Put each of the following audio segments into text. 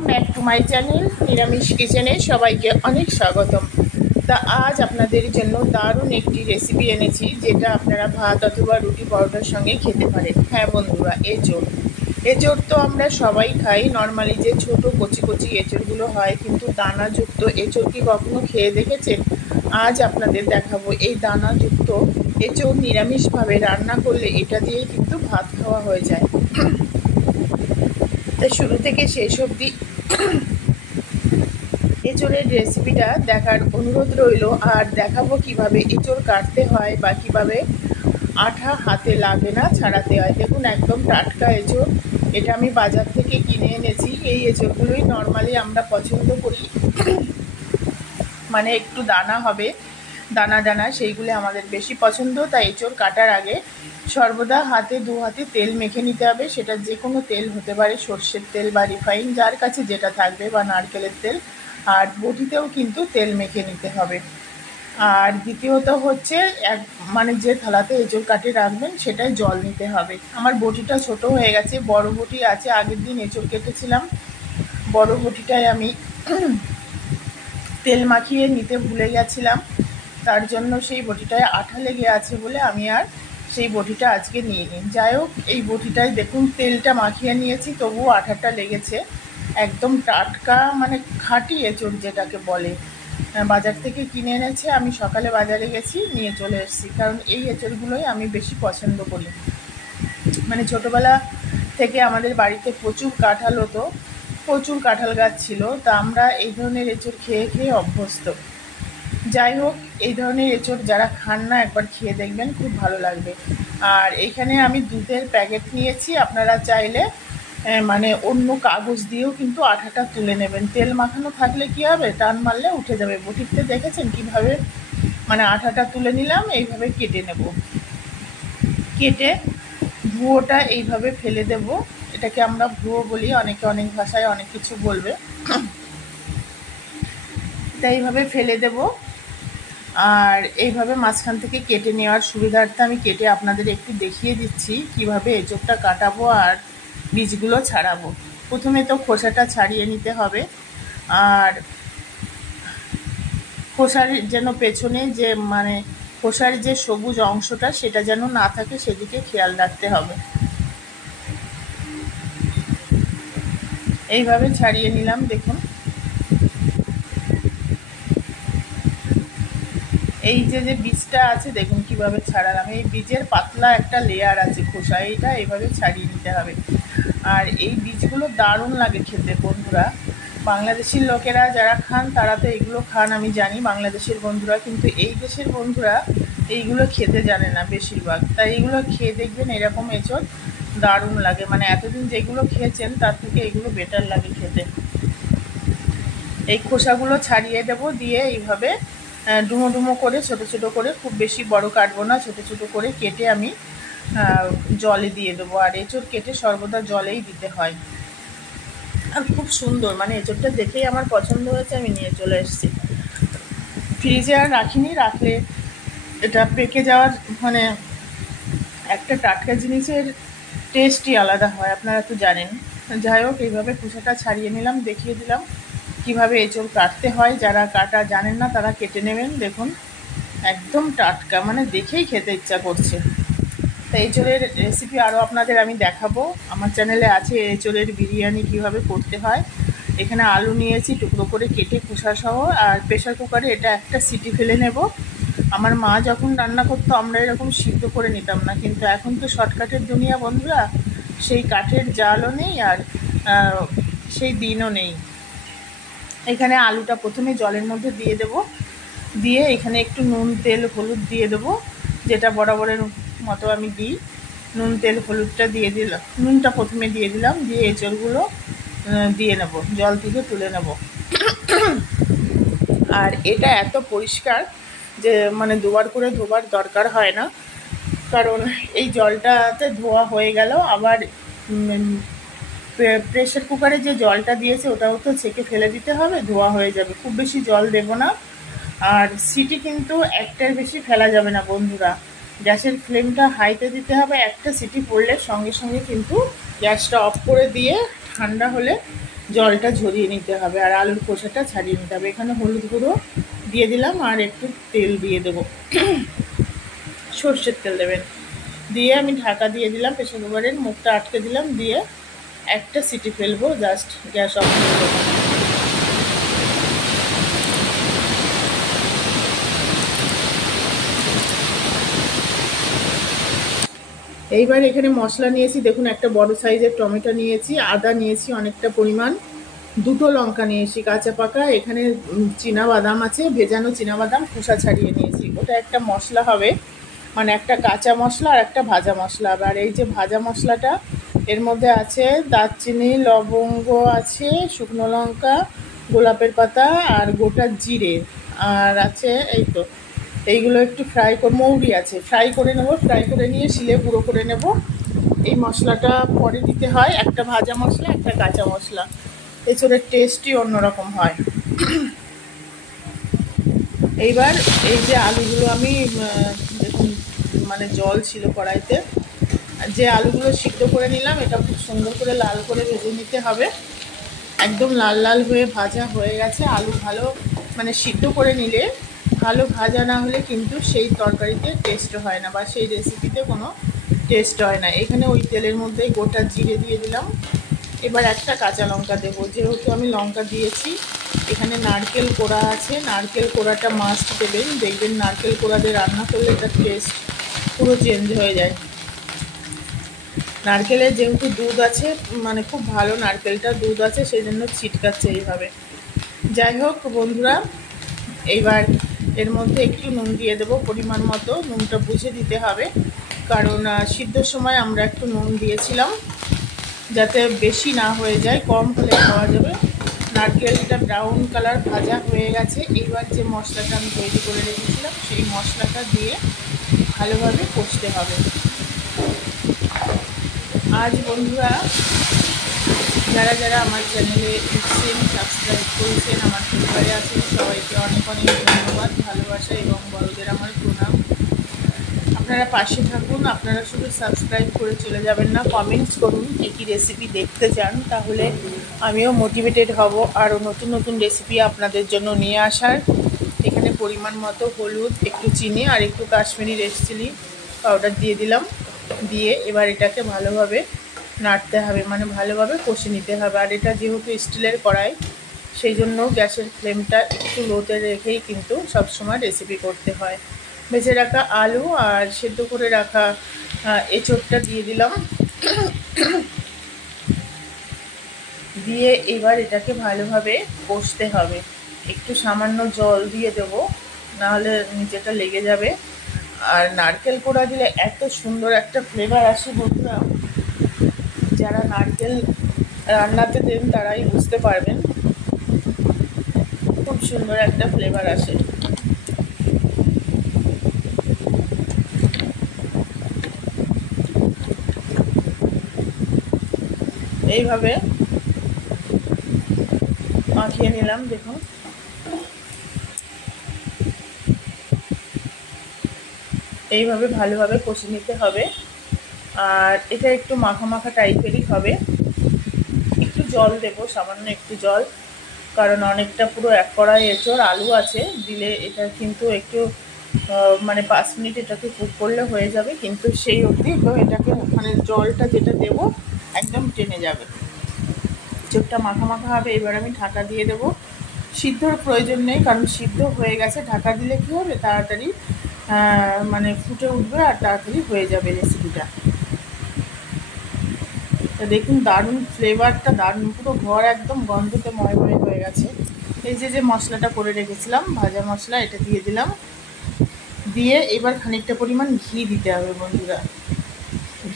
Welcome back to my channel নিরামিষ কিচেনে সবাইকে অনেক স্বাগতম। তা আজ আপনাদের জন্য দারুণ একটি রেসিপি এনেছি, যেটা আপনারা ভাত অথবা রুটি পরোটার সঙ্গে খেতে পারেন। হ্যাঁ বন্ধুরা, এঁচোড়। এঁচোড় তো আমরা সবাই খাই। নর্মালি যে ছোট কচি কচি এঁচোড়গুলো হয়, কিন্তু দানাযুক্ত এঁচোড় কি কখনো খেয়ে দেখেছেন? আজ আপনাদের দেখাবো এই দানাযুক্ত এঁচোড় নিরামিষভাবে রান্না করলে এটা দিয়েই কিন্তু ভাত খাওয়া হয়ে যায়। তাই শুরু থেকে শেষ অবধি এঁচোড়ের রেসিপিটা দেখার অনুরোধ রইল। আর দেখাবো কিভাবে এঁচোড় কাটতে হয় বা কিভাবে আঠা হাতে লাগে না ছাড়াতে হয়। দেখুন, একদম টাটকা এঁচোড়। এটা আমি বাজার থেকে কিনে এনেছি। এই এঁচোড়গুলোই নর্মালি আমরা পছন্দ করি, মানে একটু দানা হবে, দানা দানা, সেইগুলো আমাদের বেশি পছন্দ। তাই এঁচোড় কাটার আগে সর্বদা হাতে দু হাতে তেল মেখে নিতে হবে। সেটা যে কোনো তেল হতে পারে, সর্ষের তেল বা রিফাইন, যার কাছে যেটা থাকবে, বা নারকেলের তেল। আর বটিতেও কিন্তু তেল মেখে নিতে হবে। আর দ্বিতীয়ত হচ্ছে মানে যে থালাতে এঁচোড় কাটে রাখবেন সেটাই জল নিতে হবে। আমার বটিটা ছোট হয়ে গেছে, বড় বটি আছে। আগের দিন এঁচোড় কেটেছিলাম, বড় বটিটায় আমি তেল মাখিয়ে নিতে ভুলে গেছিলাম, তার জন্য সেই বটিটায় আঠা লেগে আছে বলে আমি আর সেই বটিটা আজকে নিয়ে নিই। যাই হোক, এই বটিটায় দেখুন তেলটা মাখিয়ে নিয়েছি, তবুও আঠাটা লেগেছে। একদম টাটকা, মানে খাঁটি এঁচোড় যেটাকে বলে। বাজার থেকে কিনে এনেছে, আমি সকালে বাজারে গেছি, নিয়ে চলে এসেছি। কারণ এই এঁচোড়গুলোই আমি বেশি পছন্দ করি। মানে ছোটোবেলা থেকে আমাদের বাড়িতে প্রচুর কাঁঠাল হতো, প্রচুর কাঁঠাল গাছ ছিল। তা আমরা এই ধরনের এঁচোড় খেয়ে খেয়ে অভ্যস্ত। যাই হোক, এই ধরনের এঁচোড় যারা খান না, একবার খেয়ে দেখবেন, খুব ভালো লাগবে। আর এইখানে আমি দুধের প্যাকেট নিয়েছি। আপনারা চাইলে মানে অন্য কাগজ দিয়েও কিন্তু আঠাটা তুলে নেবেন। তেল মাখানো থাকলে কি হবে, টান মারলে উঠে যাবে। বটিতে দেখেছেন কিভাবে মানে আঠাটা তুলে নিলাম। এইভাবে কেটে নেব, কেটে ভুয়োটা এইভাবে ফেলে দেব। এটাকে আমরা ভুয়ো বলি, অনেকে অনেক ভাষায় অনেক কিছু বলবে। তাই এইভাবে ফেলে দেব। আর এইভাবে মাঝখান থেকে কেটে নেওয়ার সুবিধার্থে আমি কেটে আপনাদের একটু দেখিয়ে দিচ্ছি কিভাবে এঁচোড়টা কাটাবো আর বীজগুলো ছাড়াবো। প্রথমে তো খোসাটা ছাড়িয়ে নিতে হবে। আর খোসার যেন পেছনে যে মানে খোসার যে সবুজ অংশটা, সেটা যেন না থাকে, সেদিকে খেয়াল রাখতে হবে। এইভাবে ছাড়িয়ে নিলাম। দেখুন, এই যে যে বীজটা আছে, দেখুন কিভাবে ছাড়ালাম। এই বীজের পাতলা একটা লেয়ার আছে খোসা, এইটা এইভাবে ছাড়িয়ে নিতে হবে। আর এই বীজগুলো দারুণ লাগে খেতে বন্ধুরা। বাংলাদেশের লোকেরা যারা খান তারা তো এগুলো খান, আমি জানি, বাংলাদেশের বন্ধুরা। কিন্তু এই দেশের বন্ধুরা এইগুলো খেতে জানে না বেশিরভাগ। তাই এইগুলো খেয়ে দেখবেন, এরকম এঁচোড় দারুণ লাগে। মানে এতদিন যেগুলো খেয়েছেন তার থেকে এগুলো বেটার লাগে খেতে। এই খোসাগুলো ছাড়িয়ে দেব, দিয়ে এইভাবে ডুমো ডুমো করে, ছোট ছোট করে, খুব বেশি বড় কাটবো না, ছোট ছোট করে কেটে আমি জলে দিয়ে দেবো। আর এঁচোড় কেটে সর্বদা জলেই দিতে হয়। আর খুব সুন্দর, মানে এঁচোড়টা দেখেই আমার পছন্দ হয়েছে, আমি নিয়ে চলে এসেছি। ফ্রিজে আর রাখিনি, রাখলে এটা পেকে যাওয়ার মানে একটা টাটকা জিনিসের টেস্টই আলাদা হয়, আপনারা তো জানেন। যাই হোক, এইভাবে খোসাটা ছাড়িয়ে নিলাম, দেখিয়ে দিলাম কিভাবে এঁচোড় কাটতে হয়। যারা কাটা জানেন না তারা কেটে নেবেন। দেখুন, একদম টাটকা, মানে দেখেই খেতে ইচ্ছা করছে। তো এঁচোড়ের রেসিপি আরও আপনাদের আমি দেখাবো। আমার চ্যানেলে আছে এঁচোড়ের বিরিয়ানি কিভাবে করতে হয়। এখানে আলু নিয়েছি টুকরো করে কেটে খোসাসহ। আর প্রেশার কুকারে এটা একটা সিটি ফেলে নেব। আমার মা যখন রান্না করতো আমরা এরকম সিদ্ধ করে নিতাম না, কিন্তু এখন তো শর্টকাটের দুনিয়া বন্ধুরা। সেই কাঠের জালও নেই, আর সেই দিনও নেই। এখানে আলুটা প্রথমে জলের মধ্যে দিয়ে দেব, দিয়ে এখানে একটু নুন তেল হলুদ দিয়ে দেবো, যেটা বরাবরের মতো আমি দিই। নুন তেল হলুদটা দিয়ে দিলাম, নুনটা প্রথমে দিয়ে দিলাম, দিয়ে এঁচোড়গুলো দিয়ে নেব, জল থেকে তুলে নেব। আর এটা এত পরিষ্কার যে মানে দুবার করে ধোবার দরকার হয় না, কারণ এই জলটাতে ধোয়া হয়ে গেল। আবার প্রেশার কুকারে যে জলটা দিয়েছে ওটাও তো ছেঁকে ফেলে দিতে হবে, ধোয়া হয়ে যাবে। খুব বেশি জল দেব না। আর সিটি কিন্তু একটার বেশি ফেলা যাবে না বন্ধুরা। গ্যাসের ফ্লেমটা হাইতে দিতে হবে। একটা সিটি পড়লে সঙ্গে সঙ্গে কিন্তু গ্যাসটা অফ করে দিয়ে ঠান্ডা হলে জলটা ঝরিয়ে নিতে হবে আর আলুর খোসাটা ছাড়িয়ে নিতে হবে। এখানে হলুদ গুঁড়ো দিয়ে দিলাম আর একটু তেল দিয়ে দেবো, সর্ষের তেল দেবেন। দিয়ে আমি ঢাকা দিয়ে দিলাম, প্রেসার কুকারের মুখটা আটকে দিলাম, দিয়ে একটা সিটি ফেলবো, জাস্ট গ্যাস অফ করে দেবো। এইবার এখানে মশলা নিয়েছি, দেখুন একটা বড় সাইজের টমেটো নিয়েছি, আদা নিয়েছি অনেকটা পরিমাণ, দুটো লঙ্কা নিয়েছি কাঁচা পাকা, এখানে চীনা বাদাম আছে, ভেজানো চীনা বাদাম খোসা ছাড়িয়ে নিয়েছি। ওটা একটা মশলা হবে, মানে একটা কাঁচা মশলা আর একটা ভাজা মশলা। আর এই যে ভাজা মশলাটা, এর মধ্যে আছে দারচিনি, লবঙ্গ আছে, শুকনো লঙ্কা, গোলাপের পাতা আর গোটা জিরে, আর আছে এই তো এইগুলো একটু ফ্রাই করে, মৌরি আছে, ফ্রাই করে নেবো, ফ্রাই করে নিয়ে শিলে গুঁড়ো করে নেব। এই মশলাটা পরে দিতে হয়, একটা ভাজা মশলা একটা কাঁচা মশলা, এছাড়া টেস্টই অন্যরকম হয়। এইবার এই যে আলুগুলো আমি দেখুন মানে জল ছিল কড়াইতে, যে আলুগুলো সিদ্ধ করে নিলাম, এটা খুব সুন্দর করে লাল করে ভেজে নিতে হবে। একদম লাল লাল হয়ে ভাজা হয়ে গেছে আলু, ভালো মানে সিদ্ধ করে নিলে, ভালো ভাজা না হলে কিন্তু সেই তরকারিতে টেস্ট হয় না বা সেই রেসিপিতে কোনো টেস্ট হয় না। এখানে ওই তেলের মধ্যে গোটা জিরে দিয়ে দিলাম। এবার একটা কাঁচা লঙ্কা দেবো, যেহেতু আমি লঙ্কা দিয়েছি। এখানে নারকেল কোড়া আছে, নারকেল কোড়াটা মাস্ট দেবেন, দেখবেন নারকেল কোড়া দিয়ে রান্না করলে এটা টেস্ট পুরো চেঞ্জ হয়ে যায়। নারকেলের যেহেতু দুধ আছে, মানে খুব ভালো নারকেলটা দুধ আছে, সেই জন্য ছিটকাচ্ছে এইভাবে। যাই হোক বন্ধুরা, এইবার এর মধ্যে একটু নুন দিয়ে দেবো, পরিমাণ মতো নুনটা বুঝে দিতে হবে, কারণ সিদ্ধর সময় আমরা একটু নুন দিয়েছিলাম, যাতে বেশি না হয়ে যায়, কম হলে খাওয়া যাবে। নারকেলটা ব্রাউন কালার ভাজা হয়ে গেছে। এইবার যে মশলাটা আমি তৈরি করে রেখেছিলাম, সেই মশলাটা দিয়ে ভালোভাবে কষতে হবে। আজ বন্ধুরা যারা যারা আমার চ্যানেলে এসেছেন, সাবস্ক্রাইব করেছেন, আমার পরিবারে আছেন, সবাইকে অনেক অনেক ধন্যবাদ, ভালোবাসা এবং বড়দের আমার প্রণাম। আপনারা পাশে থাকুন, আপনারা শুধু সাবস্ক্রাইব করে চলে যাবেন না, কমেন্টস করুন কী রেসিপি দেখতে চান, তাহলে আমিও মোটিভেটেড হব আরও নতুন নতুন রেসিপি আপনাদের জন্য নিয়ে আসার। এখানে পরিমাণ মতো হলুদ, একটু চিনি আর একটু কাশ্মীরি রেড চিলি পাউডার দিয়ে দিলাম। দিয়ে এবার এটাকে ভালোভাবে নাড়তে হবে, মানে ভালোভাবে কষে নিতে হবে। আর এটা যেহেতু স্টিলের কড়াই, সেই জন্য গ্যাসের ফ্লেমটা একটু লোতে রেখেই কিন্তু সবসময় রেসিপি করতে হয়। ভেজে রাখা আলু আর সেদ্ধ করে রাখা এঁচোড়টা দিয়ে দিলাম, দিয়ে এবার এটাকে ভালোভাবে কষতে হবে। একটু সামান্য জল দিয়ে দেবো, নাহলে নিচেটা লেগে যাবে। আর নারকেল কোড়া দিলে এত সুন্দর একটা ফ্লেভার আসে বন্ধুরা, যারা নারকেল রান্নাতে দেন তারাই বুঝতে পারবেন, খুব সুন্দর একটা ফ্লেভার আসে। এইভাবে মাখিয়ে নিলাম, দেখুন এইভাবে ভালোভাবে কষে নিতে হবে। আর এটা একটু মাখা মাখা টাইপেরই হবে, একটু জল দেবো, সামান্য একটু জল, কারণ অনেকটা পুরো এক কড়াই এঁচোড় আলু আছে, দিলে এটা কিন্তু একটু মানে 5 মিনিট এটাকে কুক করলে হয়ে যাবে, কিন্তু সেই অবধি তো এটাকে মানে জলটা যেটা দেবো একদম টেনে যাবে, চোখটা মাখা মাখা হবে। এবার আমি ঢাকা দিয়ে দেবো, সিদ্ধর প্রয়োজন নেই, কারণ সিদ্ধ হয়ে গেছে। ঢাকা দিলে কী হবে, তাড়াতাড়ি মানে ফুটে উঠবে আর তাড়াতাড়ি হয়ে যাবে রেসিপিটা। তো দেখুন দারুণ ফ্লেভারটা, দারুণ, পুরো ঘর একদম গন্ধতে ময়ময় হয়ে গেছে। এই যে মশলাটা করে রেখেছিলাম, ভাজা মশলা, এটা দিয়ে দিলাম। দিয়ে এবার খানিকটা পরিমাণ ঘি দিতে হবে বন্ধুরা,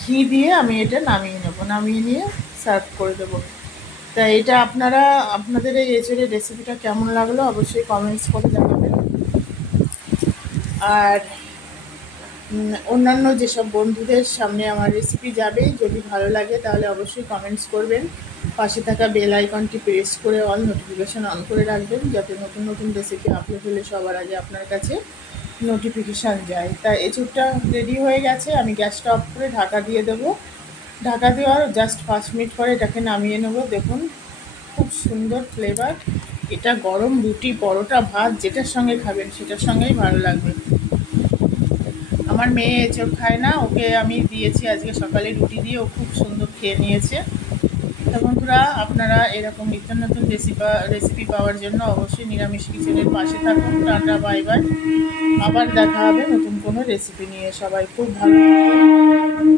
ঘি দিয়ে আমি এটা নামিয়ে নেব, নামিয়ে নিয়ে সার্ভ করে দেবো। তা এটা আপনারা, আপনাদের এই এঁচোড়ের রেসিপিটা কেমন লাগলো অবশ্যই কমেন্টস করে জানাবেন। আর অন্যান্য যেসব বন্ধুদের সামনে আমার রেসিপি যাবে, যদি ভালো লাগে তাহলে অবশ্যই কমেন্টস করবেন। পাশে থাকা বেল আইকনটি প্রেস করে অল নোটিফিকেশান অন করে রাখবেন, যাতে নতুন নতুন রেসিপি আপলোড হলে সবার আগে আপনার কাছে নোটিফিকেশান যায়। তাই এঁচোড়টা রেডি হয়ে গেছে, আমি গ্যাসটা অফ করে ঢাকা দিয়ে দেবো। ঢাকা দেওয়ার জাস্ট 5 মিনিট পরে এটাকে নামিয়ে নেব। দেখুন খুব সুন্দর ফ্লেভার। এটা গরম রুটি, পরোটা, ভাত যেটার সঙ্গে খাবেন সেটার সঙ্গেই ভালো লাগবে। আমার মেয়ে এঁচড় খায় না, ওকে আমি দিয়েছি আজকে সকালে রুটি দিয়ে, ও খুব সুন্দর খেয়ে নিয়েছে। তো বন্ধুরা, আপনারা এরকম নিত্য নতুন রেসিপি পাওয়ার জন্য অবশ্যই নিরামিষ কিচেনের পাশে থাকুন। Tata, bye bye. আবার দেখা হবে নতুন কোনো রেসিপি নিয়ে। সবাই খুব ভালো থাকুন।